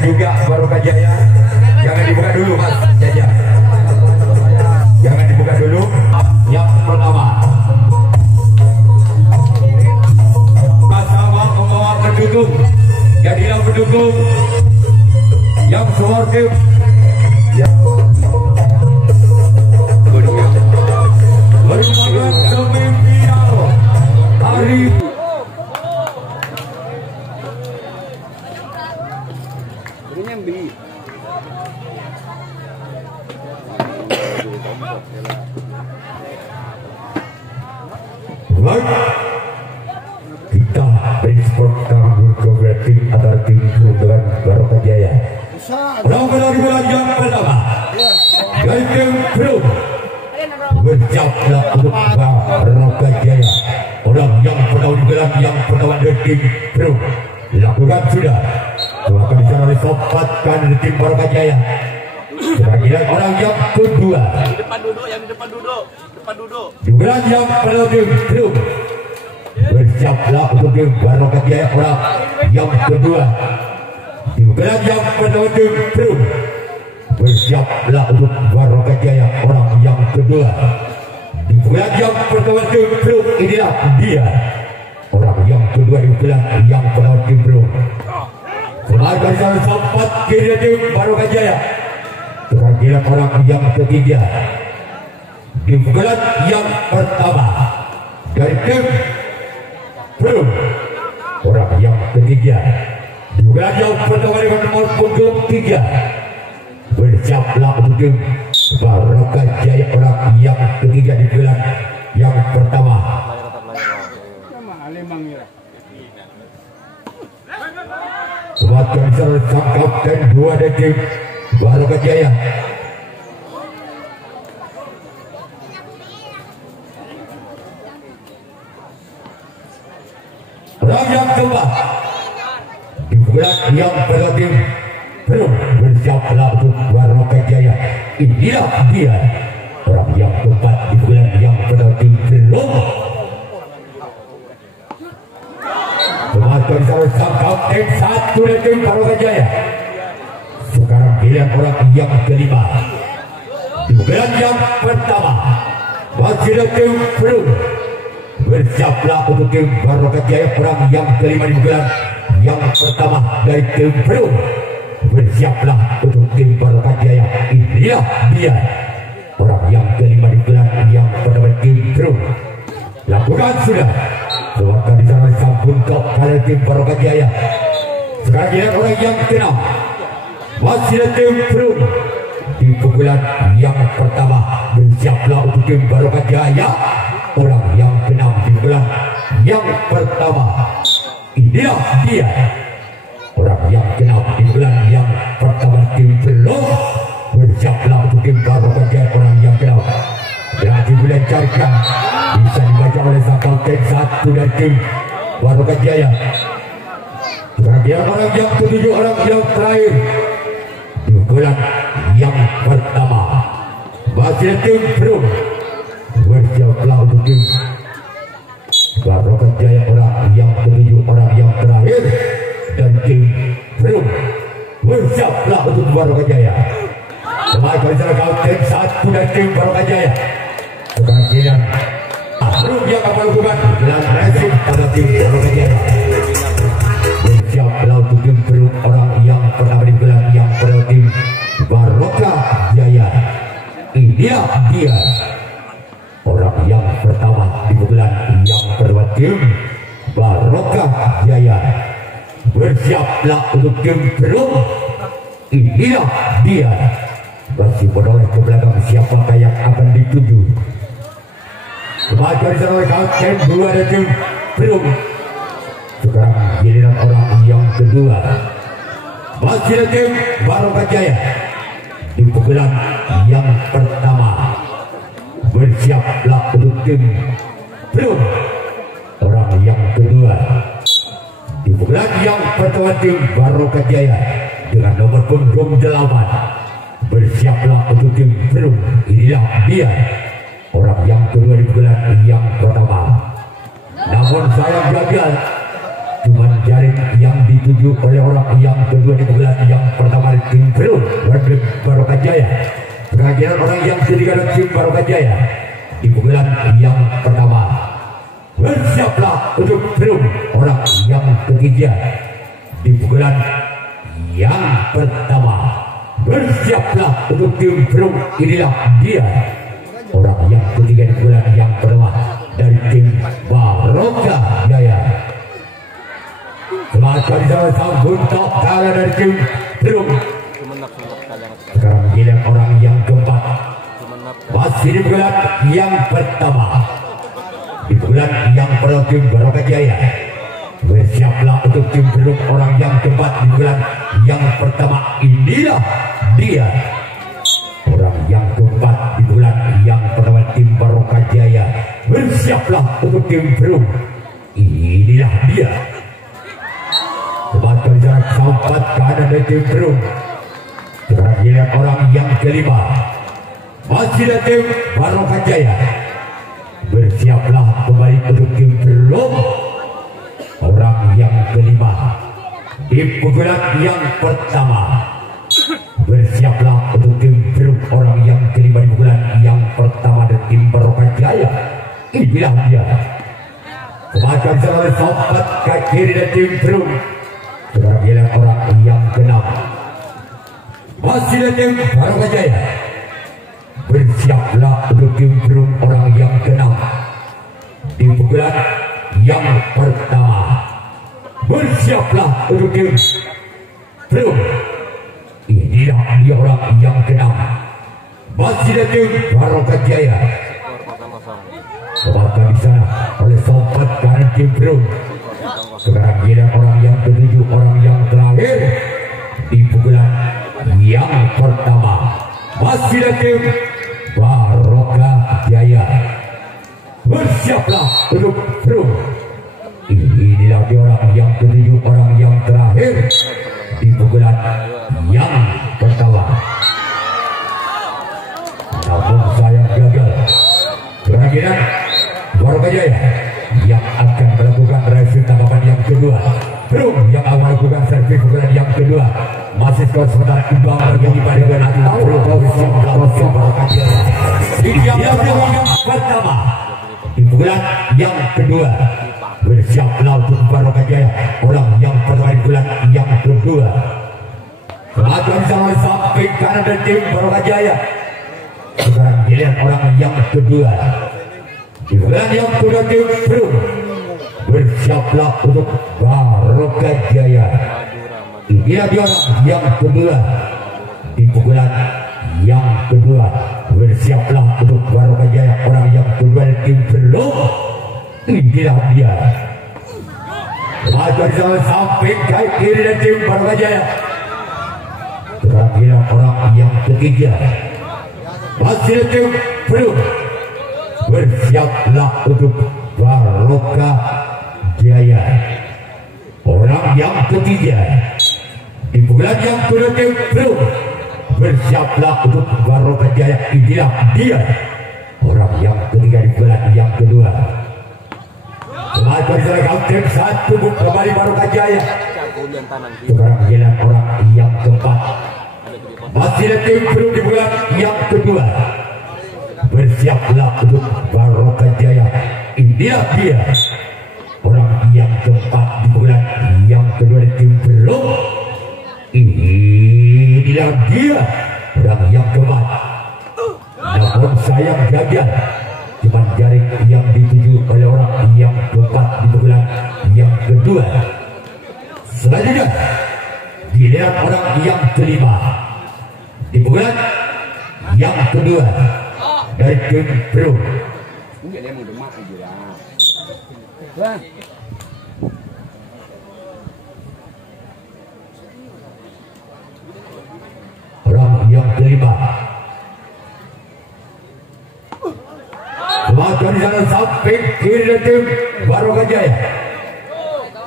juga Barokah Jaya. Jangan dibuka dulu Mas Jaja. Jangan dibuka dulu. Yang pertama bersama pembawa pendukung. Jadilah pendukung yang sportif. Merupakan semifinal hari kita bersport karbon kooperatif antara tim Pro dengan Barokah Jaya. Orang bulan yang pertama dari tim Pro berjablah untuk Barokah Jaya. Orang yang pertama digelar yang pertama dari tim Pro lakukan sudah. Akan disana disopatkan dari tim Barokah Jaya. Sebagian orang yang kedua di depan duduk, depan duduk. digelar yang pertama tim Pro bersiaplah untuk tim Barokah Jaya. Orang yang kedua digelar yang pertama tim Pro bersiaplah untuk Barokah Jaya. Orang yang kedua digelar yang pertama tim Pro. Inilah dia orang yang kedua digelar yang pertama tim Pro. Sebagai salah sempat kiri tim Barokah Jaya. Terakhir orang yang ketiga digelar yang pertama dari tim Pro. Orang yang ketiga digelar yang pertama dengan nomor punggung 3 bersiaplah untuk tim Barokah Jaya. Orang yang ketiga digelar yang pertama. Semakin tersangkap dan dua dari tim Barokah Jaya. Orang yang keempat digelar yang pertama tim Pro bersiaplah untuk Barokah Jaya. Inilah dia orang yang keempat digelar yang pertama tim Pro. Semakin tersangkap dan satu dari tim Barokah Jaya. Sekarang pilihan orang yang kelima digelar yang pertama masih dari tim Pro. Bersiaplah untuk tim Barokah Jaya. Orang yang kelima digelar yang pertama dari tim Pro. Bersiaplah untuk tim Barokah Jaya. Inilah dia orang yang kelima digelar yang pertama tim Pro. Lakukan sudah. Semoga di sana sampun kau kalian tim Barokah Jaya. Sekarang dia orang yang keenam masih dari tim Pro. Di pukulan yang pertama bersiaplah untuk tim Barokah Jaya. Orang yang keenam digelar yang pertama. Inilah dia orang yang keenam digelar yang pertama tim Pro. Bersiaplah untuk tim Barokah Jaya. Orang yang keenam dan dilancarkan bisa dibaca oleh sang kapten satu dari tim Barokah Jaya. Sekarang orang yang ketujuh, orang yang terakhir digelar yang pertama masih tim Pro. Bersiaplah untuk tim Barokah Jaya. Orang yang ketujuh, orang yang terakhir dan tim Pro. Bersiaplah untuk Barokah Jaya. Semakin sang kapten satu dari tim Barokah Jaya. Sekarang giliran Rum yang akan melakukan gelar racing pada tim Barokah Jaya. Bersiaplah untuk tim Pro. Orang yang pertama digelar yang pada tim Barokah Jaya. Inilah dia orang yang pertama digelar yang kedua tim Barokah Jaya. Bersiaplah untuk tim Pro. Inilah dia. Masih menoleh ke belakang siapakah yang akan dituju. Kemajuan oleh kapten dua dari tim Pro. Sekarang giliran orang yang kedua masih dari tim Barokah Jaya. Di pukulan yang pertama bersiaplah untuk tim Pro. Orang yang kedua di pukulan yang pertama tim Barokah Jaya dengan nomor punggung 8. Bersiaplah untuk tim Pro. Inilah dia orang yang kedua digelar yang pertama. Namun sayang gagal Cuman jaring yang dituju oleh orang yang kedua di bulan yang pertama di tim Perun Barokah Jaya. Kehadiran orang yang ketiga di tim Barokah Jaya di bulan yang pertama. Bersiaplah untuk Perun orang yang ketiga di bulan yang pertama. Bersiaplah untuk tim Perun. Inilah dia orang yang ketiga di bulan yang pertama dari tim Barokah Jaya. Semangat kali sambut tak kalah dari tim Perun. Sekarang giliran orang yang keempat, masih di bulan yang pertama. Di bulan yang pertama tim Barokah Jaya. Bersiaplah untuk tim Perun orang yang keempat di bulan yang pertama. Inilah dia orang yang keempat di bulan yang pertama tim Barokah Jaya. Bersiaplah untuk tim Perun. Inilah dia. Sebagai jarak sampat kanan dari tim Perun. Sekarang giliran orang yang kelima, masih dari tim Barokah Jaya. Bersiaplah kembali untuk tim Perun orang yang kelima di pukulan yang pertama. Bersiaplah untuk tim Perun orang yang kelima di pukulan yang pertama dari tim Barokah Jaya. Inilah dia. Sebagai jarak sampat kiri dari tim Perun. Sekarang giliran orang yang keenam, masih dari tim Barokah Jaya. Bersiaplah untuk tim Perun orang yang keenam di pukulan yang pertama. Bersiaplah untuk tim Perun. Inilah dia orang yang keenam, masih dari tim Barokah Jaya. Sebagai di sana oleh sompat kanan tim Perun. Sekarang giliran orang yang ketujuh, orang yang terakhir di pukulan yang pertama. Masih dari tim Barokah Jaya. Bersiaplah untuk Perun. Inilah dia orang yang ketujuh, orang yang terakhir di pukulan yang pertama. Namun saya gagal. Kira-kira Barokah Jaya yang akan melakukan review tanggapan yang kedua. Perun yang akan melakukan servis pukulan yang kedua. Masih skor sementara imbang bagi pada dengan Barokah Jaya. Yang pertama di pukulan yang kedua. Bersiaplah untuk Barokah Jaya orang yang pertama di pukulan yang kedua. Kemajuan sama sampai kanan dari tim Barokah Jaya. Sekarang giliran orang yang kedua di bulan yang kedua tim Perun. Bersiaplah untuk Barokah Jaya. Inilah dia orang yang kedua di pukulan yang kedua. Bersiaplah untuk Barokah Jaya orang yang kedua di tim Perun. Inilah dia. Maju sampai ke kiri dari tim Barokah Jaya. Sekarang giliran orang yang ketiga, masih di tim Perun. Bersiaplah untuk Barokah Jaya orang yang ketiga di pukulan yang kedua tim Perun. Bersiaplah untuk Barokah Jaya. Inilah dia orang yang ketiga di pukulan yang kedua. Semakin seragam tim satu kembali Barokah Jaya. Sekarang giliran orang yang keempat, masih di tim Perun di pukulan yang kedua. Bersiaplah untuk Barokah Jaya. Inilah dia orang yang keempat di bulan yang kedua di tim Perun. Inilah dia orang yang keempat. Namun sayang gagal. Cuma jaring yang dituju oleh orang yang keempat di bulan yang kedua. Selanjutnya giliran orang yang kelima di bulan yang kedua dari tim Perun. Orang yang kelima, semakin sana sampai kiri dari tim Barokah Jaya.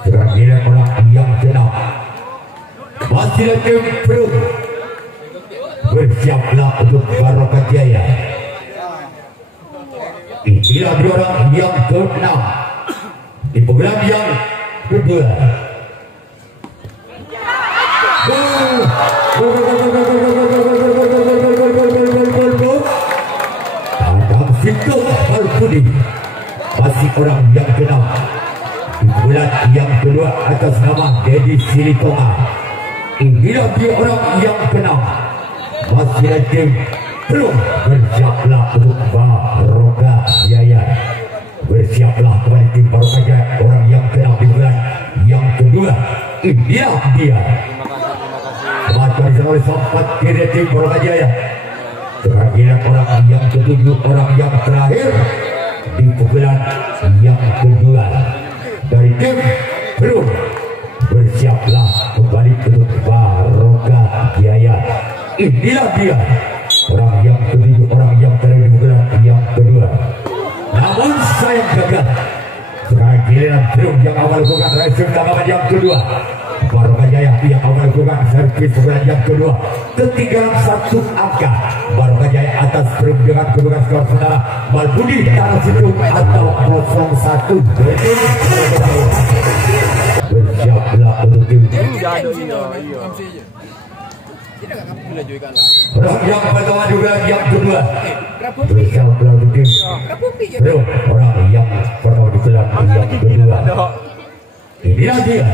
Sekarang giliran orang yang keenam, masih dari tim Perun. Bersiaplah untuk Barokah Jaya. Inilah dua orang yang ke-6 di program yang kedua. Adam Situ Balbudi masih orang yang kenal di bulan yang kedua atas nama Dedi Silitonga. Inilah dia orang yang kenal masih tim belum bersiaplah untuk Barokah Jaya. Bersiaplah kembali tim Barokah Jaya orang yang kenal di bulan yang kedua. Inilah dia Semacam oleh sempat kiri tim Barokah Jaya. Terakhir orang yang ketujuh, orang yang terakhir di pukulan yang kedua dari tim belum bersiaplah kembali untuk Barokah Jaya. Inilah dia orang yang ketujuh, orang yang terakhir di pukulan yang kedua. Namun sayang gagal. Sekarang giliran belum yang awal bukan racing tangan yang kedua. Barokah Jaya yang awal bukan servis pukulan yang kedua. Ketinggalan satu angka. Barokah Jaya atas belum dengan kedudukan skor saudara Balbudi tanah situ atau 0-1. Bersiaplah untuk tim. Orang yang pertama juga yang kedua. Bersiaplah untuk tim. Belum orang yang pertama juga yang kedua. Inilah dia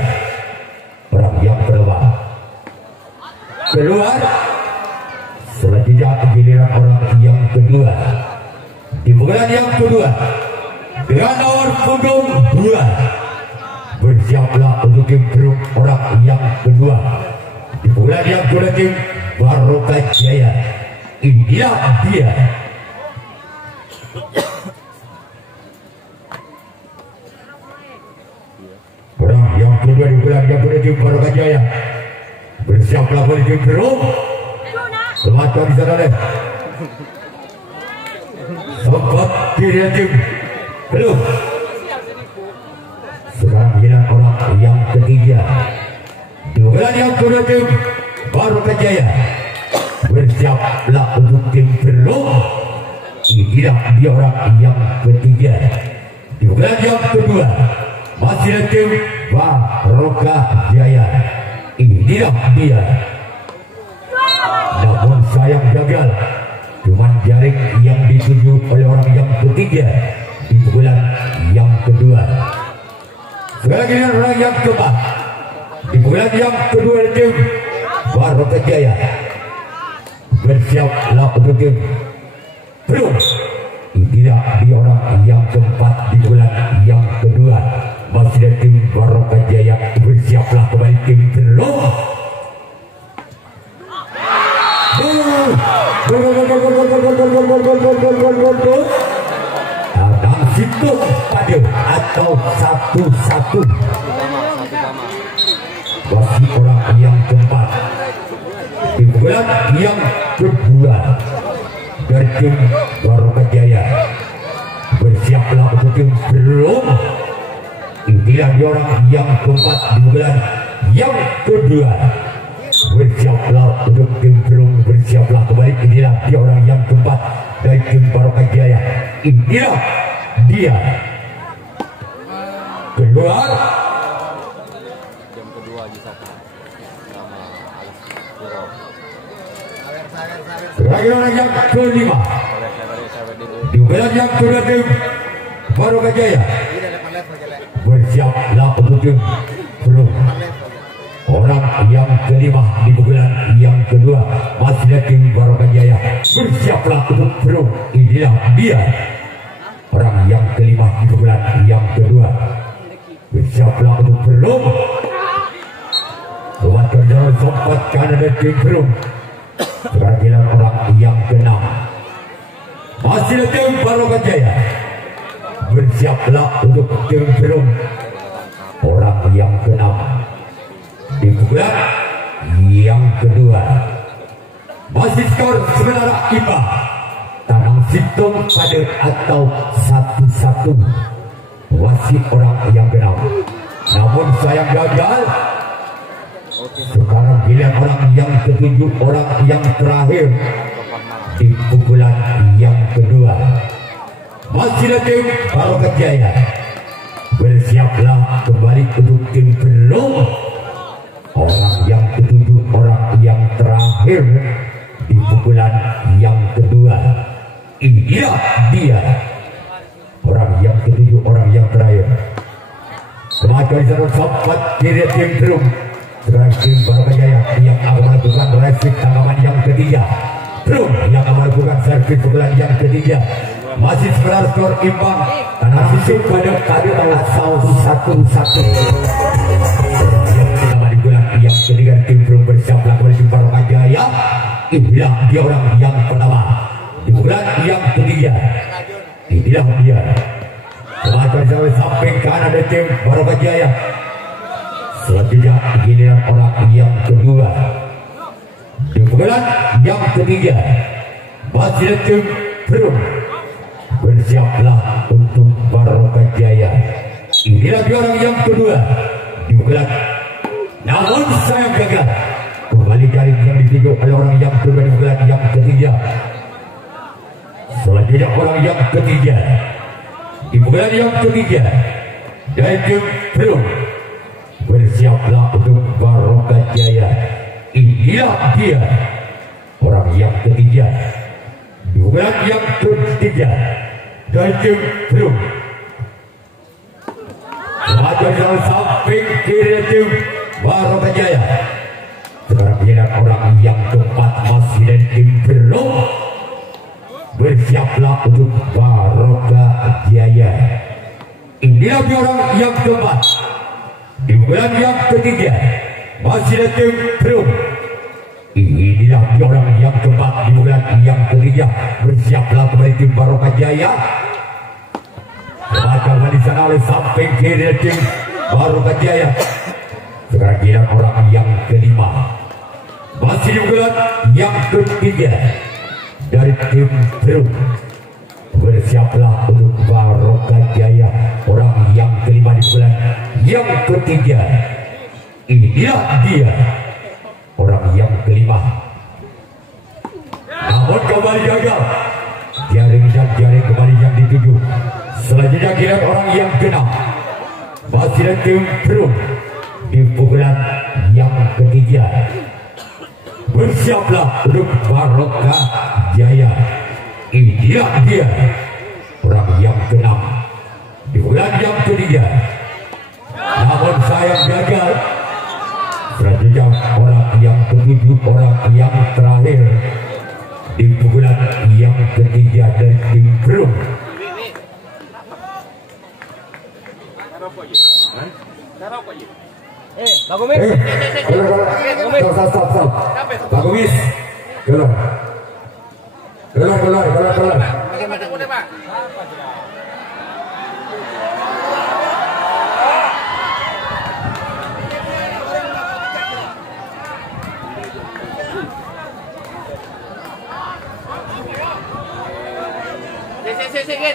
orang yang pertama keluar. Selanjutnya giliran orang yang kedua di pukulan yang kedua dengan nomor punggung 2. Bersiaplah untuk tim belum orang yang kedua di pukulan yang kedua tim Barokah Jaya. Inilah dia orang yang kedua di pukulan yang kedua tim Barokah Jaya. Bersiaplah untuk tim belum. Semacam di sana deh. Sempat kiri tim belum. Sekarang giliran orang yang ketiga di pukulan yang kedua tim Barokah Jaya. Bersiaplah untuk tim belum. Inilah dia orang yang ketiga di pukulan yang kedua. Masih ada tim Barokah Jaya. Inilah dia. Namun sayang gagal. Cuman jaring yang dituju oleh orang yang ketiga di pukulan yang kedua. Sekarang ini orang yang keempat di pukulan yang kedua di tim Barokah Jaya. Bersiaplah untuk tim belum. Inilah dia orang yang keempat di pukulan yang kedua. Masih ada tim Barokah Jaya. Bersiaplah kembali tim belum. Adam Situ pada atau 1-1. Bagi orang yang keempat di pukulan yang kedua dari tim Barokah Jaya. Bersiaplah untuk tim belum. Inilah dia orang yang keempat di pukulan yang kedua. Bersiaplah untuk tim belum. Bersiaplah kembali. Inilah dia orang yang keempat dari tim Barokah Jaya. Inilah dia keluar. Jam kedua di satu. Lagi orang yang kelima di bulan yang kedua tim Barokah Jaya. Bersiaplah untuk tim belum. Orang yang kelima di pukulan yang kedua masih ada tim Barokah Jaya. Bersiaplah untuk belum. Inilah dia orang yang kelima di pukulan yang kedua. Bersiaplah untuk belum. Sobat kerjaan sempat karena ada tim belum. Sekarang giliran orang yang keenam masih ada tim Barokah Jaya. Bersiaplah untuk tim belum. Orang yang keenam di pukulan yang kedua. Masih skor sementara imbang. Tanang Situng pada atau 1-1. Wasit orang yang keenam. Namun sayang gagal. Sekarang giliran orang yang ketujuh, orang yang terakhir di pukulan yang kedua. Masih ada tim Barokah Jaya. Bersiaplah kembali untuk tim Belum. Orang yang ketujuh, orang yang terakhir di pukulan yang kedua. Inilah dia orang yang ketujuh, orang yang terakhir. Kemajuan jalan sempat kiri tim Belum. Terakhir Barokah yang akan melakukan resip tanggapan yang ketiga. Belum yang akan melakukan servis pukulan yang ketiga. Masih sekedar skor imbang. Tanah fisik pada keadaan 1-1. Yang ketiga tim Belum bersiap melakukan tim Barokah Jaya. Inilah dia orang yang pertama di bulan yang ketiga. Inilah dia. Kemajuan jalan sampai kanan ada tim Barokah Jaya. Selanjutnya giliran orang yang kedua di bulan yang ketiga. Masih tim Belum. Bersiaplah untuk Barokah Jaya. Inilah dia orang yang kedua di bulan. Namun sayang gagal. Kembali jaring yang dituju oleh orang yang kedua di bulan yang ketiga. Selanjutnya orang yang ketiga di bulan yang ketiga dari tim Belum. Bersiaplah untuk Barokah Jaya. Inilah dia orang yang ketiga di bulan yang ketiga dari tim Belum. Maju samping kiri tim Barokah Jaya. Sekarang giliran orang yang keempat masih dari tim Belum. Bersiaplah untuk Barokah Jaya. Inilah dia orang yang keempat di bulan yang ketiga. Masih dari tim Belum. Inilah dia orang yang keempat di bulan yang ketiga. Bersiaplah kembali tim Barokah Jaya. Maka di sana oleh samping kiri tim Barokah Jaya. Sekarang giliran orang yang kelima. Masih di bulan yang ketiga dari tim Belum. Bersiaplah untuk Barokah Jaya. Orang yang kelima di bulan yang ketiga. Inilah dia orang yang kelima. Namun kembali gagal. Jaring dan jaring kembali yang dituju. Selanjutnya giliran orang yang keenam. Masih dari tim Belum di pukulan yang ketiga. Bersiaplah untuk Barokah Jaya. Inilah dia orang yang keenam di bulan yang ketiga. Namun sayang gagal. Selanjutnya orang yang ketujuh, orang yang terakhir di pukulan yang ketiga dari tim Belum. Pak Gumis. Stop. Pak Gumis. Keluar.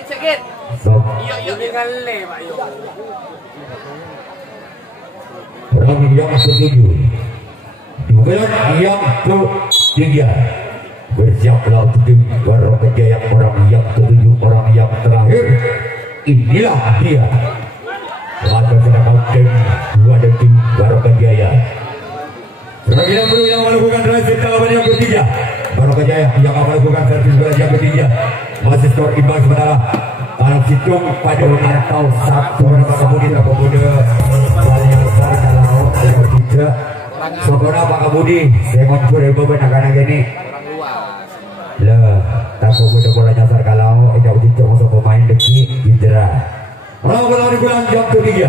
Sikit. Stop. Yuk kali, Pak. Yuk. Orang yang ketujuh di bulan yang ketiga. Bersiaplah untuk tim Barokah Jaya. Orang yang ketujuh, orang yang terakhir. Inilah dia. Maka sedang tim dua dan tim Barokah Jaya. Sebagian Belum yang melakukan resip tanggapan yang ketiga. Barokah Jaya yang akan melakukan servis bulan yang ketiga. Masih skor imbang sementara. Tanah Situng pada atau satu kemudian pemuda yang besar kalau tidak sokona Pak Kabudi. Saya ngoncur dari beban akan gini. Lah, tak pemuda bola nyasar kalau jauh tidak masuk pemain deki Indra. Orang bola di bulan jam ketiga.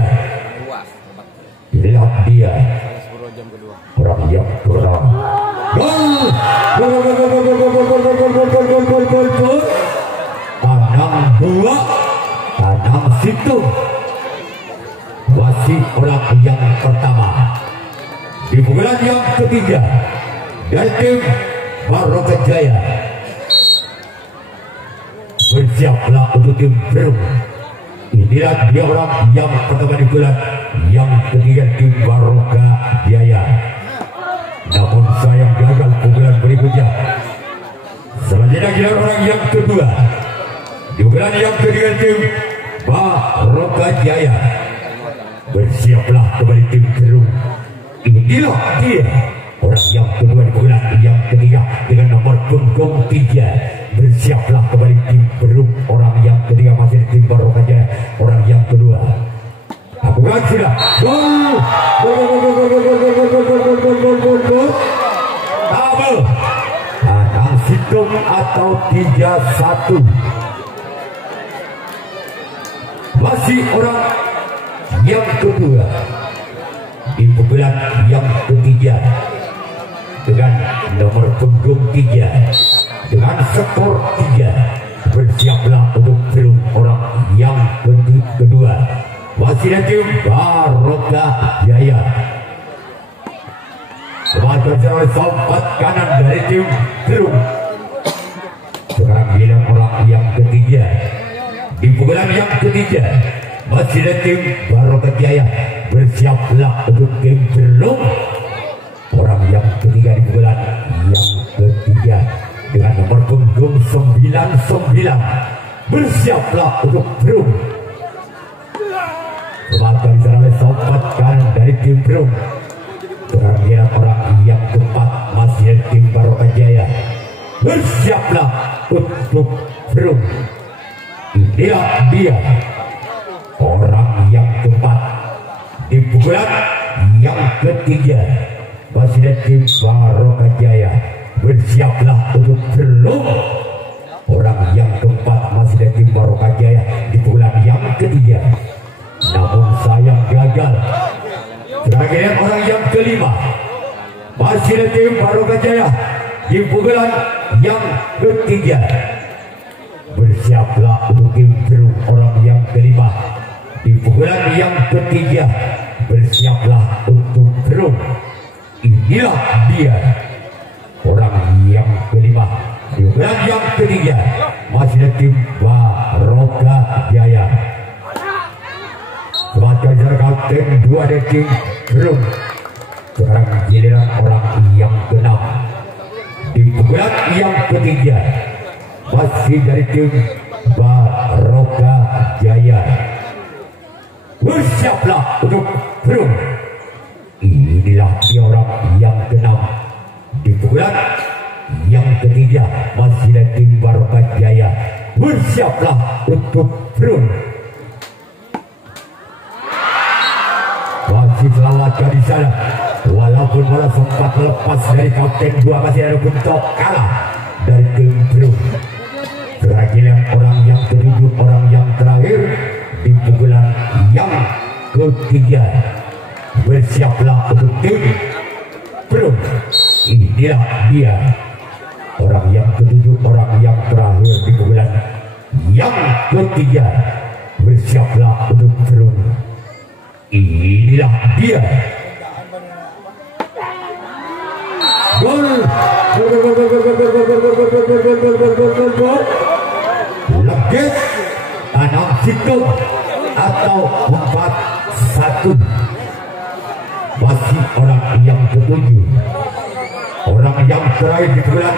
Lihat dia. Orang yang kurang. Gol. Tanam dua, tanam situ. Wasit orang yang pertama di pukulan yang ketiga dari tim Barokah Jaya. Bersiaplah untuk tim Belum. Inilah dia orang yang pertama di bulan yang ketiga tim Barokah Jaya. Namun sayang gagal pukulan berikutnya. Selanjutnya giliran orang yang kedua di bulan yang ketiga tim Barokah Jaya. Bersiaplah kembali tim Gerung. Inilah dia orang yang kedua di bulan yang ketiga dengan nomor punggung 3. Bersiaplah kembali tim Gerung. Orang yang ketiga masih tim Barokah. Orang yang kedua lakukan sudah gol. Double Anang Situng atau 3-1. Masih orang yang kedua di pukulan yang ketiga dengan nomor punggung 3 dengan skor 3. Bersiaplah untuk film orang yang kedua. Masih tim Barokah Jaya. Kemajuan oleh sompat kanan dari tim Gerung. Sekarang giliran orang yang ketiga di pukulan yang ketiga. Masih tim Barokah Jaya. Bersiaplah untuk tim Gerung. Orang yang ketiga di pukulan yang ketiga dengan nomor punggung 99. Bersiaplah untuk Gerung. Kemajuan oleh sompat kanan dari tim Gerung. Terakhir orang yang keempat masih tim Barokah Jaya. Bersiaplah untuk Gerung. Inilah dia orang yang keempat di pukulan yang ketiga masih tim Barokah Jaya. Bersiaplah untuk Gerung. Orang yang keempat masih tim Barokah Jaya di pukulan yang ketiga. Namun sayang gagal. Terakhir orang yang kelima masih tim Barokah Jaya di pukulan yang ketiga. Bersiaplah untuk tim Gerung. Orang yang kelima di pukulan yang ketiga. Bersiaplah untuk Gerung. Inilah dia orang yang kelima di pukulan yang ketiga masih tim Barokah Jaya. Sebagai jarak kapten 2 dari tim Gerung. Sekarang giliran orang yang keenam di pukulan yang ketiga masih dari tim Barokah Jaya. Bersiaplah untuk Gerung. Inilah dia orang yang keenam di pukulan yang ketiga masih dari tim Barokah Jaya. Bersiaplah untuk Gerung. Masih selamatkan di sana. Walaupun bola sempat lepas dari kapten 2, masih ada bentuk kalah dari tim Gerung. Terakhir orang yang ketujuh, orang yang terakhir di pukulan yang ketiga. Bersiaplah untuk tim Gerung. Inilah dia orang yang ketujuh, orang yang terakhir di pukulan yang ketiga. Bersiaplah untuk Gerung. Inilah dia gol. Legit Anang Situng atau 4-1. Masih orang yang ketujuh, orang yang terakhir di bulan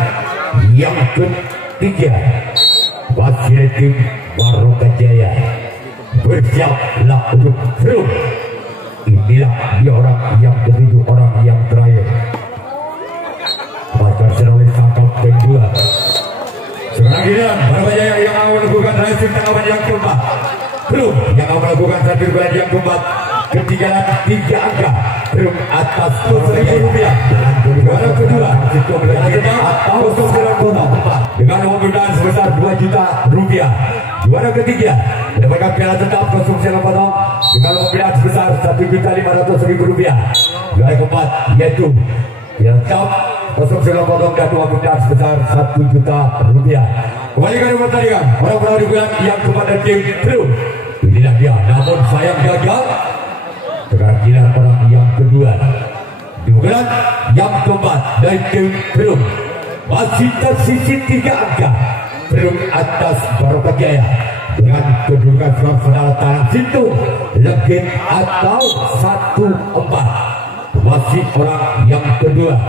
yang ketiga masih tim Barokah Jaya. Bersiaplah untuk Gerung. Inilah dia orang yang ketujuh, orang yang terakhir. Baca oleh sang kapten 2. Sekarang giliran Barokah Jaya yang akan melakukan racing tanggapan yang keempat. Gerung yang akan melakukan satu bulan yang keempat. Ketinggalan 3 angka. Gerung atas Rp1.000. Juara kedua atau 9 dengan nomor pembinaan sebesar Rp2.000.000. Juara ketiga mendapatkan piala tetap konsumsi potong dengan nomor pembinaan sebesar Rp1.500.000. Juara keempat yaitu piala tetap konsumsi potong dan uang pembinaan sebesar Rp1.000.000. Kembali ke pertandingan orang-orang di bulan yang kepada tim Gerung. Inilah dia, namun sayang gagal. Sekarang giliran orang yang kedua di bulan yang keempat dari tim Gerung. Masih tersisih 3 angka. Gerung atas Barokah Jaya dengan kedudukan skor final Tanah Situng legit atau 1-4. Masih orang yang kedua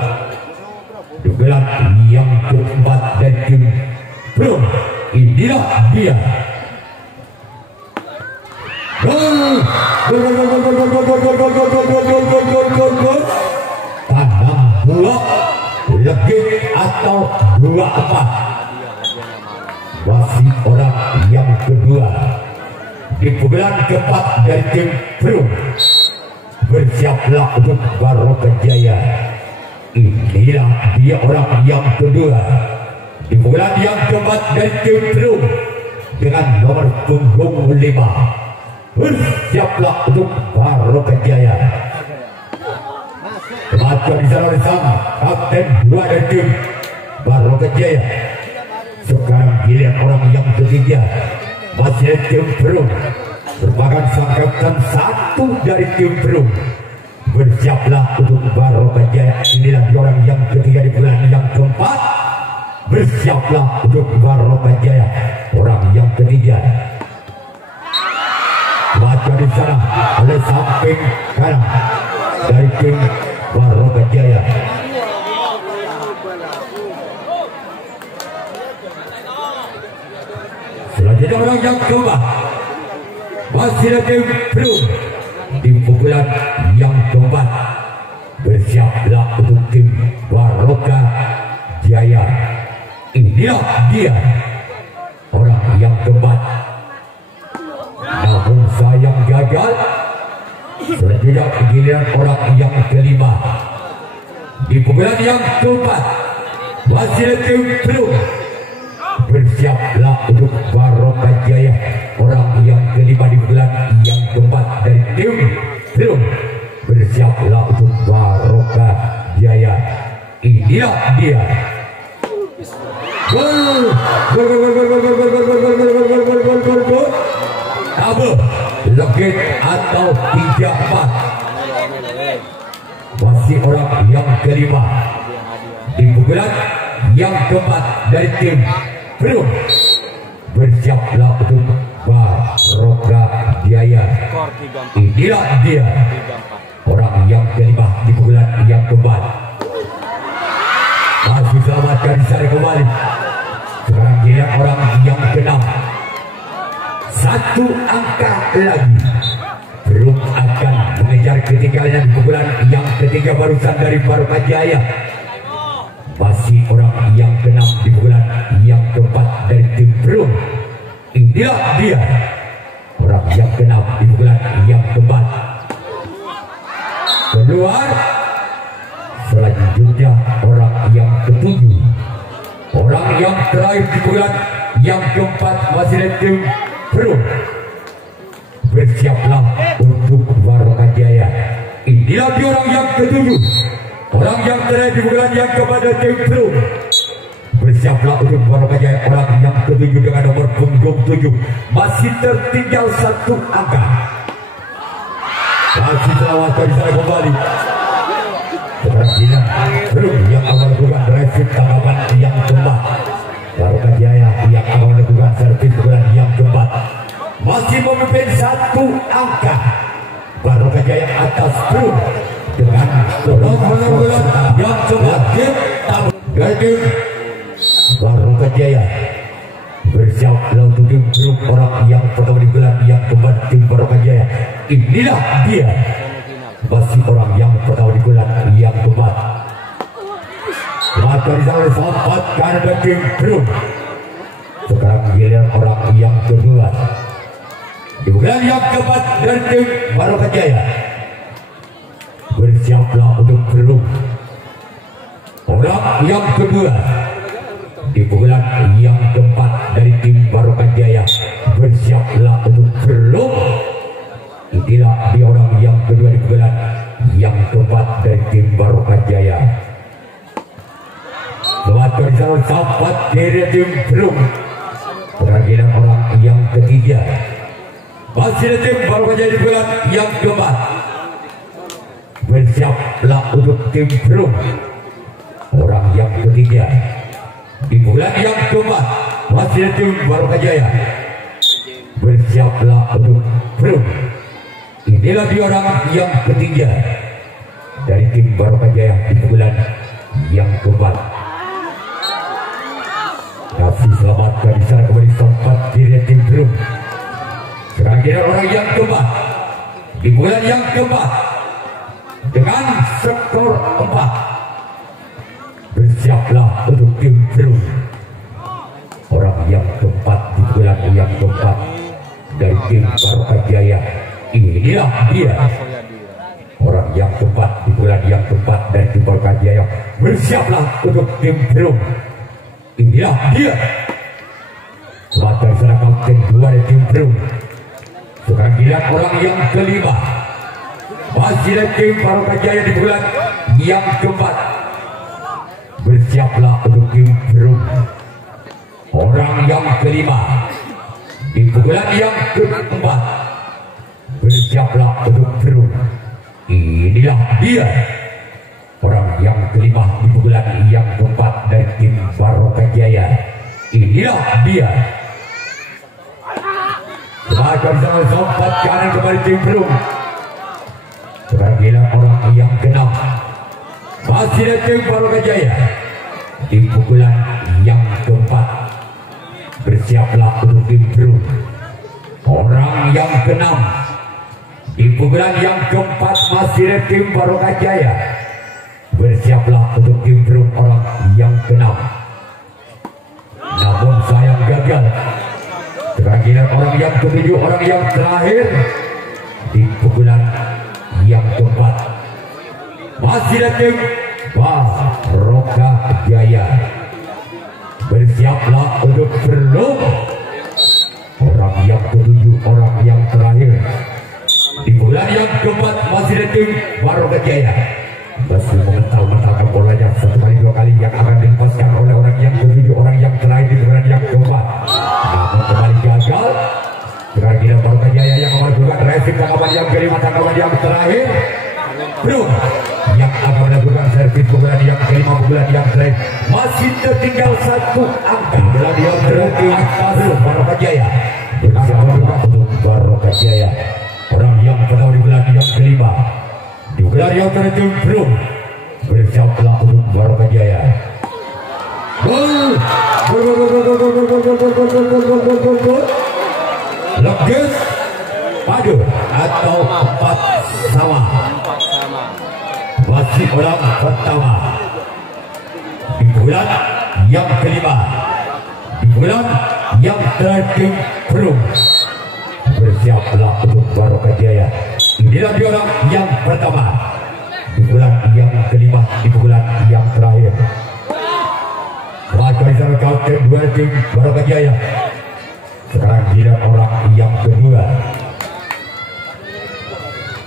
di bulan yang keempat dari tim Gerung. Inilah dia gol. Tanam blok legit atau 24. Masih orang yang kedua di pukulan keempat dari tim Perum. Bersiaplah untuk Barokah Jaya. Inilah dia orang yang kedua di pukulan yang keempat dari tim Perum dengan nomor punggung 5. Bersiaplah untuk Barokah Jaya. Kematian di sana oleh sang kapten 2 dari tim Barokah Jaya. Sekarang giliran orang yang ketiga masih dari tim Perum, merupakan sang kapten 1 dari tim Perum. Bersiaplah untuk Barokah Jaya. Inilah dia orang yang ketiga di bulan yang keempat. Bersiaplah untuk Barokah Jaya, orang yang ketiga. Baca di sana oleh samping kanan dari tim Barokah Jaya. Selanjutnya orang yang keempat masih ada tim Perum di pukulan yang keempat. Bersiaplah untuk tim Barokah Jaya. Inilah dia orang yang keempat. Namun sayang gagal. Selanjutnya giliran orang yang kelima di pukulan yang keempat masih ada tim Perum. Bersiaplah untuk Barokah Jaya, orang yang kelima di bulan yang keempat dari tim Perum. Bersiaplah untuk Barokah Jaya. Inilah dia. Gol. Double legit atau 3-4. Masih orang yang kelima di pukulan yang keempat dari tim Perum. Bersiaplah untuk Barokah Jaya. Inilah dia orang yang kelima di pukulan yang keempat. Masih selamatkan dicari kembali. Sekarang dia orang yang keenam. 1 angka lagi. Perum akan mengejar ketinggalan di pukulan yang ketiga barusan dari Barokah Jaya. Masih orang yang keenam di pukulan yang keempat dari tim Perum. Inilah dia orang yang keenam di pukulan yang keempat. Keluar. Selanjutnya orang yang ketujuh, orang yang terakhir di pukulan yang keempat masih dari tim Perum. Bersiaplah untuk Barokah Jaya. Inilah dia orang yang ketujuh, orang yang terakhir di pukulan yang keempat dari tim Perum. Bersiaplah untuk Barokah Jaya, orang yang ketujuh dengan nomor punggung 7. Masih tertinggal 1 angka. Masih selamat dari sana kembali. Sekarang Dina Perum yang akan melakukan resip tanggapan yang keempat. Barokah Jaya yang akan melakukan servis pukulan yang keempat. Masih memimpin 1 angka. Barokah Jaya atas Perum dengan bola yang keempat. Dari Barokah Jaya bersiaplah untuk tim Perum, orang yang pertama di bulan yang keempat tim Barokah Jaya. Inilah dia masih orang yang pertama di bulan yang keempat. Maka di sana sempat karena tim Perum. Sekarang giliran orang yang kedua di bulan yang keempat dari tim Barokah Jaya. Bersiaplah untuk Perum, orang yang kedua di pukulan yang keempat dari tim Barokah Jaya. Bersiaplah untuk Perum. Inilah dia orang yang kedua di pukulan yang keempat dari tim Barokah Jaya. Selamat jalan sahabat dari tim Perum. Terakhir orang yang ketiga masih dari tim Barokah Jaya di pukulan yang keempat. Bersiaplah untuk tim Perum, orang yang ketiga di bulan yang keempat masih ada tim Barokah Jaya. Bersiaplah untuk Perum. Inilah dia orang yang ketiga dari tim Barokah Jaya di bulan yang keempat. Kasih selamatkan di sana kembali sempat diri tim Perum. Sekarang dia orang yang keempat di bulan yang keempat dengan skor 4. Bersiaplah untuk tim Peru. Orang yang keempat di bulan yang keempat dari tim Barokah Jaya. Inilah dia. Orang yang keempat di bulan yang keempat dari tim Barokah Jaya. Bersiaplah untuk tim Peru. Inilah dia. Selatan sana kapten 2 dari tim Peru. Sekarang dilihat orang yang kelima. Masih dari tim Barokah Jaya di bulan yang keempat. Bersiaplah untuk tim Peru. Orang yang kelima di bulan yang keempat. Bersiaplah untuk Peru. Inilah dia. Orang yang kelima di bulan yang keempat dari tim Barokah Jaya. Inilah dia. Semacam sama sompat kanan kembali tim Peru. Sekarang orang yang keenam. Masih dari tim Barokah Jaya di pukulan yang keempat. Bersiaplah untuk tim Peru. Orang yang keenam di pukulan yang keempat masih dari tim Barokah Jaya. Bersiaplah untuk tim Peru. Orang yang keenam. Namun sayang gagal. Terakhir orang yang ketujuh, orang yang terakhir di pukulan yang keempat masih dari tim Barokah Jaya. Bersiaplah untuk Peru. Orang yang ketujuh, orang yang terakhir di bulan yang keempat masih dari tim Barokah Jaya. Masih mengental-mentalkan bolanya satu kali dua kali yang akan dilepaskan oleh orang yang ketujuh, orang yang terakhir di bulan yang keempat. Namun kembali gagal. Terakhir Barokah Jaya yang melakukan racing tangkapan yang kelima, tangkapan yang terakhir. Peru yang akan melakukan servis pukulan yang kelima, pukulan yang terakhir. Masih tertinggal 1 angka. Bulan yang terakhir Peru Barokah Jaya. Bersama untuk Barokah Jaya. Orang yang pertama di bulan yang kelima. Di bulan yang terakhir Peru. Bersiaplah untuk Barokah Jaya. Gol. Legis padu atau 4 sama. Masih orang pertama di bulan yang kelima, di bulan yang terakhir Peru. Bersiaplah untuk Barokah Jaya. Inilah dia orang yang pertama di bulan yang kelima, di bulan yang terakhir. Maka di kapten 2 tim Barokah Jaya. Sekarang dia orang yang kedua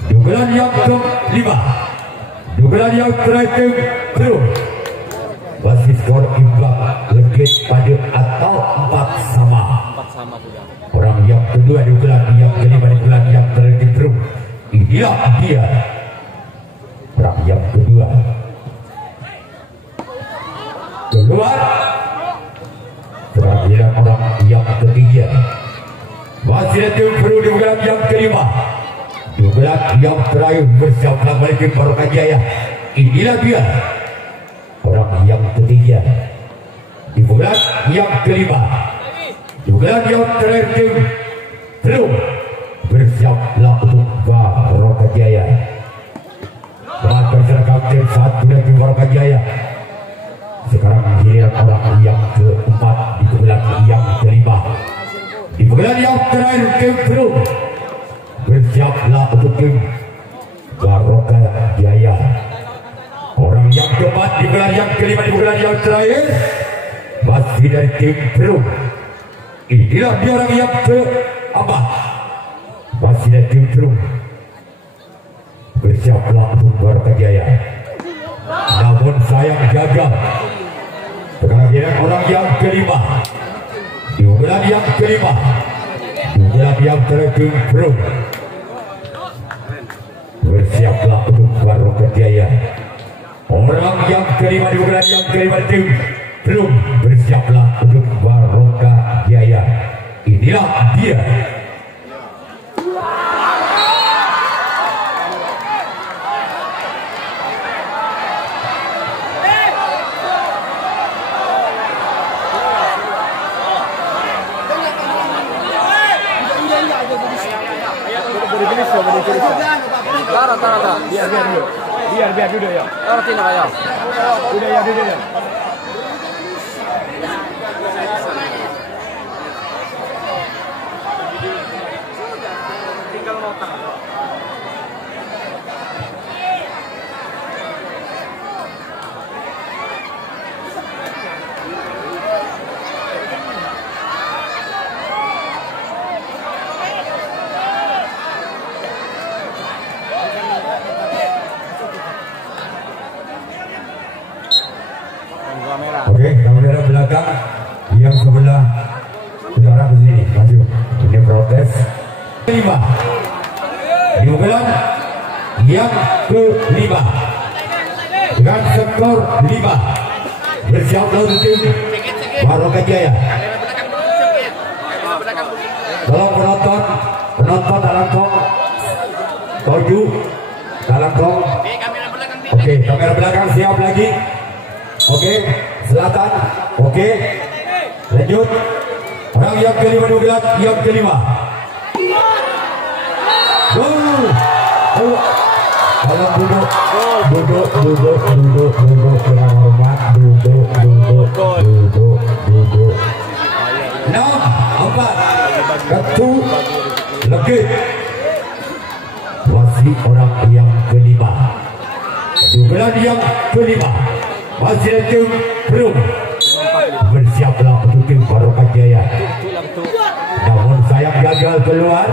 di bulan yang kelima, di bulan yang terakhir Peru. Masih skor imbang, legit padu atau 4 sama. Orang yang kedua di bulan yang kelima, di bulan yang terakhir Peru. Inilah dia. Orang yang kedua keluar. Sekarang dia orang yang ketiga. Masih ada tim Peru di bulan yang kelima, di bulan yang terakhir. Bersiaplah balik tim Barokah Jaya. Inilah dia. Orang yang ketiga di bulan yang kelima, di bulan yang terakhir tim Peru. Bersiaplah untuk Barokah Jaya. Maka kapten 1 dari tim Barokah Jaya. Sekarang giliran orang yang keempat di bulan yang kelima, di bulan yang terakhir tim Peru. Bersiaplah untuk tim Barokah Jaya. Orang yang keempat di bulan yang kelima, di bulan yang terakhir masih dari tim Peru. Inilah dia orang yang keempat masih dari tim Peru. Bersiaplah untuk Barokah Jaya. Namun sayang gagal. Terakhir orang yang kelima, di bulan yang kelima, di bulan yang terakhir Peru. Bersiaplah untuk Barokah Jaya. Orang yang kelima di bulan yang kelima tim Peru. Bersiaplah untuk Barokah Jaya. Inilah dia. Biar dulu ya. Taruh sini ya. Udah ya. Tinggal motor. Oke, kamera belakang yang sebelah saudara ke sini maju. Ini protes 5. Diulang yang ke-5 dengan skor 5. Bersiap lawan tim Barokah Jaya. Tolong penonton dalam tong tuju dalam tong. Oke, kamera belakang siap lagi. Oke, selatan. Oke, lanjut. Orang yang ke-5 diulang yang ke-5. Tolong duduk dengan hormat, duduk. 6, 4, satu, legit. Masih orang yang ke-5. Diulang yang ke-5. Masih tim belum. Bersiaplah untuk tim Barokah Jaya. Namun sayap gagal keluar.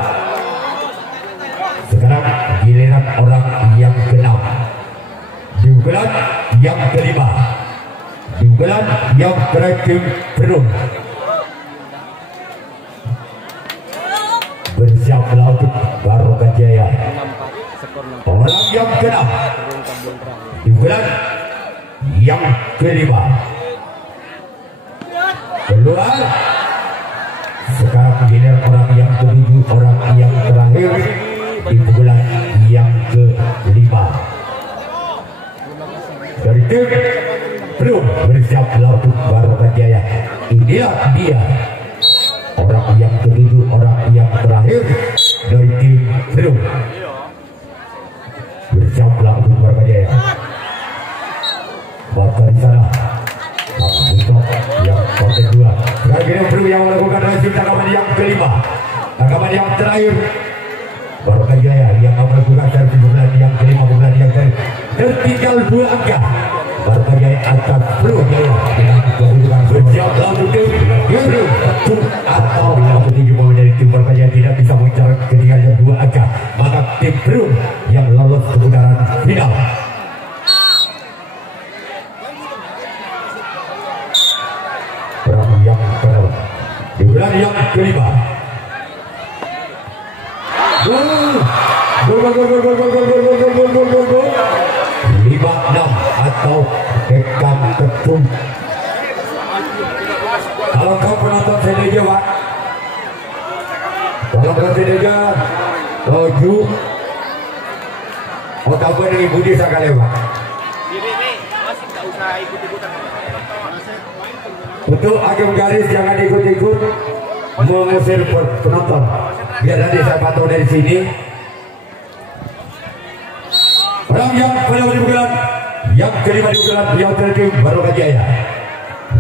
Sekarang giliran orang yang ke-6. Diulang yang ke-5. Diulang yang terakhir belum. Bersiaplah untuk Barokah Jaya. Orang yang ke-6. Diulang yang ke-5. Keluar. Sekarang giliran orang yang ke-7, orang yang terakhir di bulan yang ke-5 dari tim belum. Bersiaplah untuk Barokah Jaya. Inilah dia orang yang ke-7, orang yang terakhir dari tim belum. Bersiaplah untuk Barokah Jaya. Bakal di sana untuk yang kedua. Sekarang kita perlu yang melakukan hasil tangkapan yang ke-5, tangkapan yang terakhir. Barokah Jaya yang melakukan servis bulan yang ke-5, bulan yang tertinggal 2 angka. Barokah Jaya atas Bro Jaya dengan kedudukan bersiap langsung tim Guru Ketum atau yang ke-7 dari tim Barokah Jaya tidak bisa mengejar ketinggalan 2 angka, maka tim Bro yang lolos ke putaran final. Perang yang kedua di bulan yang ke-5. Gol 5-6 atau Ekam Ketum. Kalau kau penonton sedeja Pak, kalau penonton sedeja 7 Otawa dengan Budi Sakale Pak. Untuk hakim garis jangan ikut-ikut mengusir penonton. Biar nanti saya pantau dari sini. Orang yang pada bulan yang ke-5 di bulan yang tim Barokah Jaya.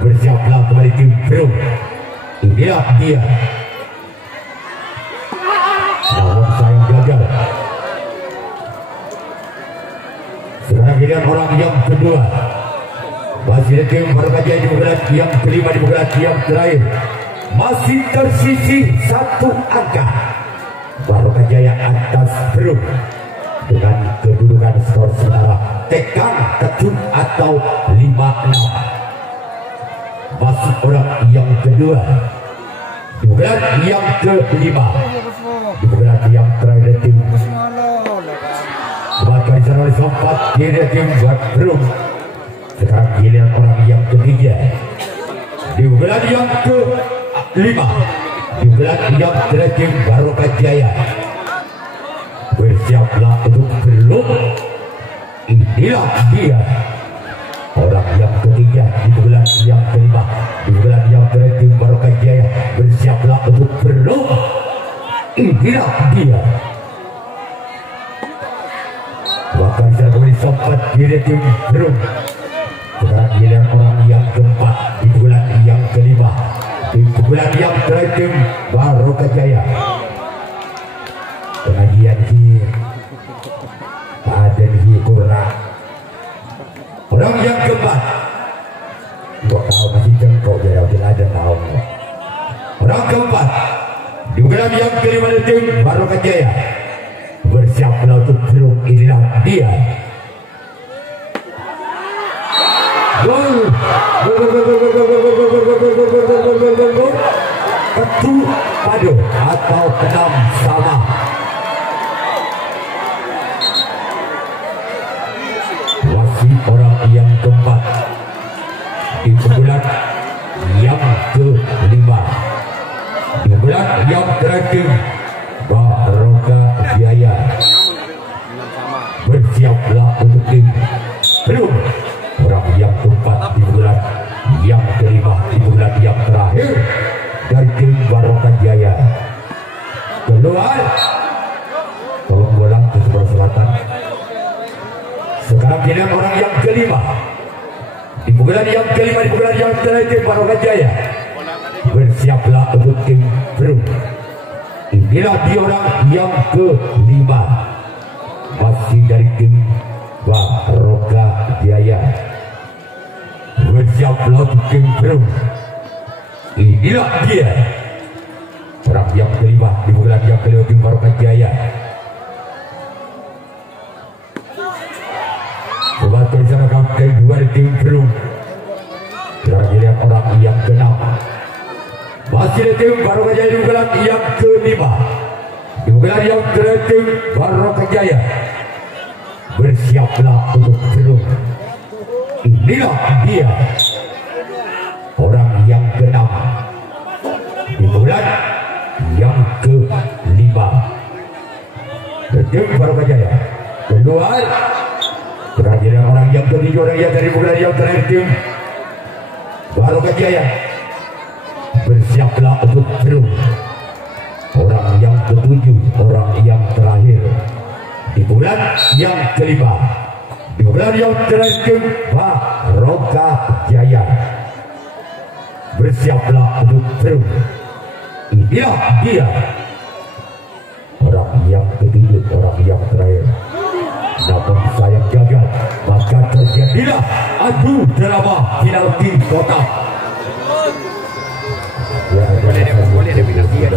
Bersiaplah kembali tim Bro. Inilah dia. Namun sayang gagal. Sekarang giliran orang yang kedua. Masih tim Barokah Jaya di bulan yang ke-5 di bulan yang terakhir. Masih tersisih 1 angka. Barokah Jaya atas Bro dengan kedudukan skor setara Tekang Ketum atau 5-6. Masuk orang yang kedua di bulan yang ke-5 di bulan yang terakhir tim sebagai sana oleh sempat kiri tim Bro. Sekarang giliran orang yang ketiga di bulan yang ke-5 di bulan yang terakhir Barokah Jaya. Bersiaplah untuk belum. Inilah dia orang yang ketiga di bulan yang ke-5 di bulan yang terakhir Barokah Jaya. Bersiaplah untuk belum. Inilah dia sempat diri tim Perum. Sekarang giliran orang yang keempat di bulan yang kelima. Di bulan yang terakhir Barokah Jaya. Pengajian hi paden hi kurang. Orang yang keempat. Kok tahu masih jengkok jadi tidak ada tahu. Orang keempat di bulan yang kelima di tim Barokah Jaya. Bersiaplah untuk Perum, inilah dia. Gol. Ketu padu atau enam sama. Masih orang yang keempat di bulan yang kelima. Di bulan yang terakhir Barokah Jaya. Bersiaplah untuk tim Perum. Orang yang keempat di bulan yang kelima, di bulan yang terakhir dari tim Barokah Jaya. Keluar, tolong bola ke sebelah selatan. Sekarang giliran orang yang kelima di bulan yang kelima, di bulan yang terakhir Barokah Jaya. Bersiaplah untuk tim Perum. Inilah dia orang yang kelima, masih dari tim Barokah Jaya. Bersiaplah untuk tim Perum. Inilah dia orang yang kelima di bulan yang kelima tim Barokah Jaya. Coba tulisan kakek dua di tim Perum. Sekarang giliran orang yang keenam, masih di tim Barokah Jaya di bulan yang kelima. Di bulan yang terakhir Barokah Jaya. Bersiaplah untuk Perum. Inilah dia orang yang keenam di bulan yang kelima. Tim Barokah Jaya. Keluar. Kehadiran orang yang ketujuh, orang yang dari bulan yang terakhir tim Barokah Jaya. Bersiaplah untuk Perum. Orang yang ketujuh, orang yang terakhir di bulan yang kelima. Di bulan yang terakhir Barokah Jaya. Bersiaplah untuk Perum. Inilah dia orang yang ketujuh, orang yang terakhir. Namun sayang gagal, maka terjadilah adu drama penalti kotak. Ya, boleh ada penalti ya.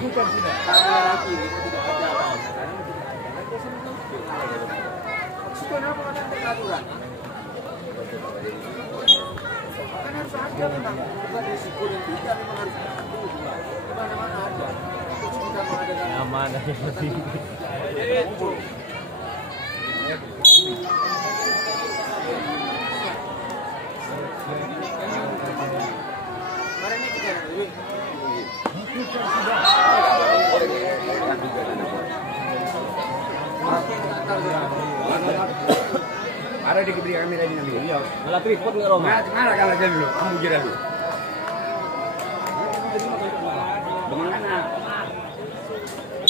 Bukan sudah. Kenapa ada aturan? Kan harus ada tentang bukan risiko dan tidak memang harus di mana-mana ada. Kita mengadakan aman aja sih. Kemarin ini kita ada di kebiri kamera ini nanti. Iya. Malah tripod nggak Roma? Mana kalau aja dulu, kamu kira dulu. Bagaimana?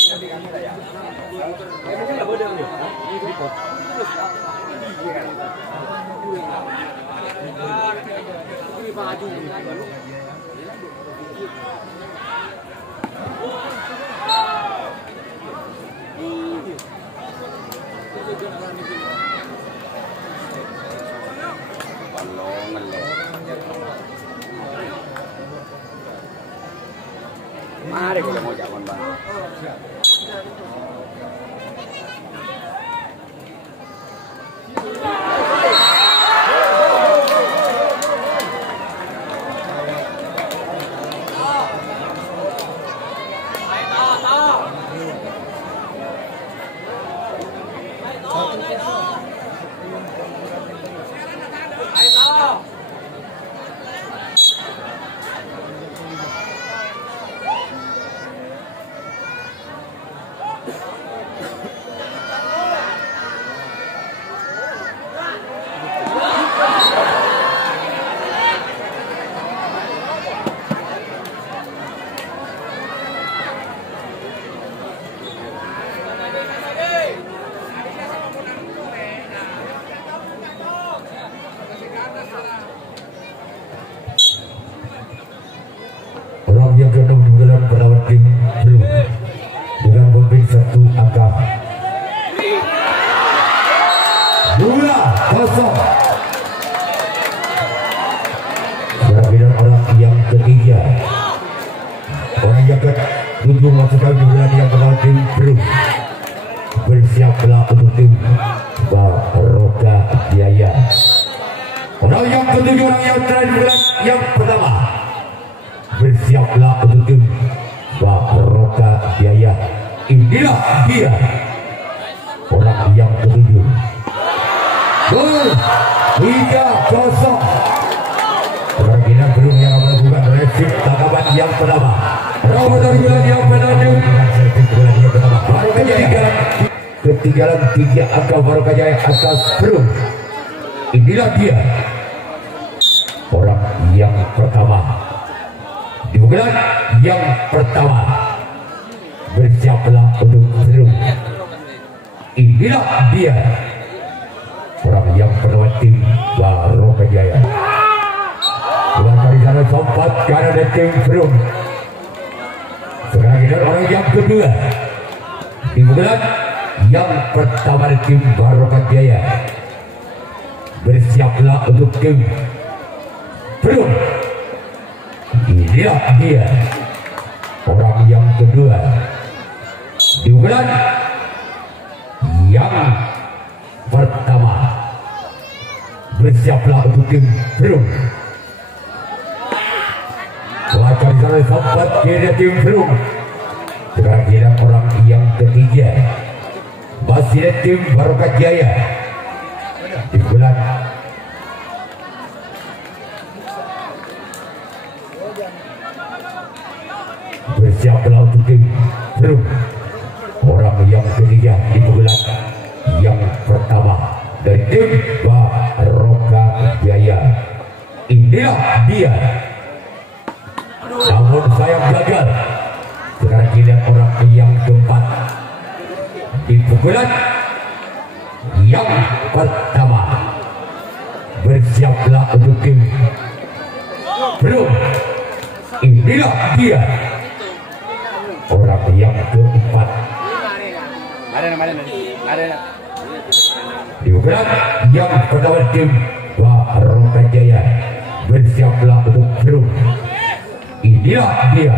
Di kamera ya. Ini nggak boleh dulu. Ini tripod. Ini baju baru. Mari kita mau jalan bang. jagat tujuh masukkan bulan yang berlatih Bro. Bersiaplah untuk tim Barokah Jaya. Orang yang ketujuh, orang yang terakhir bulan yang pertama. Bersiaplah untuk tim Barokah Jaya. Inilah dia orang yang ketujuh. Gol 3-0. Kemungkinan belum yang melakukan resip tangkapan yang pertama. Ramadan bulan yang pertama. Barokah Jaya. Ketinggalan 3 angka Barokah Jaya atas Bro. Inilah dia orang yang pertama di bulan yang pertama. Bersiaplah untuk Bro. Inilah dia orang yang pertama tim Barokah Jaya. Bulan dari sana sempat karena ada tim Bro. Sekarang ini orang yang kedua di bulan yang pertama tim Barokah Jaya. Bersiaplah untuk tim Bro. Inilah dia orang yang kedua di bulan yang pertama. Bersiaplah untuk tim Bro. Pelacak sana sempat kira tim Bro. Sekarang kira orang yang ketiga masih tim Barokah Jaya di bulan bersiaplah untuk tim Bro. Orang yang ketiga di bulan yang pertama dari tim Barokah Jaya. Inilah dia. Namun saya gagal. Sekarang kita orang yang keempat di pukulan yang pertama. Bersiaplah untuk tim Bro. Inilah dia orang yang keempat di pukulan yang pertama tim Barokah Jaya. Bersiaplah untuk Bro. Inilah dia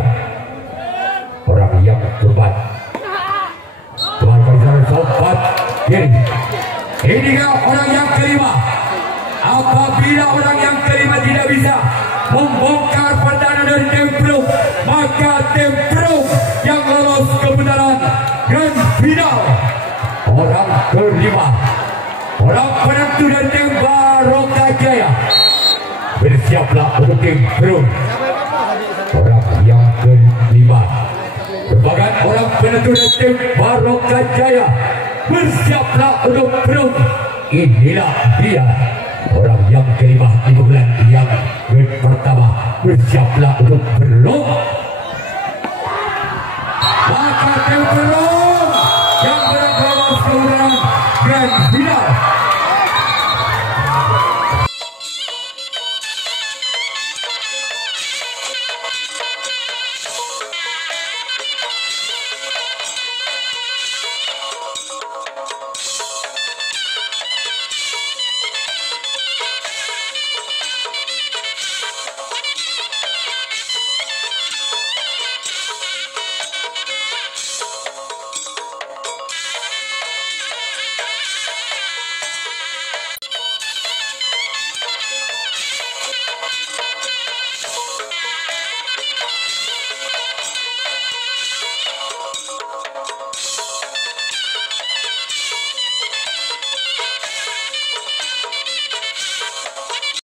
orang yang keempat. Tuan Kaisar Sobat kiri. Inilah orang yang kelima. Apabila orang yang kelima tidak bisa membongkar pertahanan dari tim Bro, maka tim Bro yang lolos ke putaran grand final. Orang kelima, orang penentu dari tim Barokah Jaya. Bersiaplah untuk tim Bro. Orang yang kelima merupakan orang penentu dari tim Barokah Jaya. Bersiaplah untuk Bro. Inilah dia orang yang kelima di bulan yang pertama. Bersiaplah untuk Bro. Maka tim Bro yang berlolos ke putaran grand final.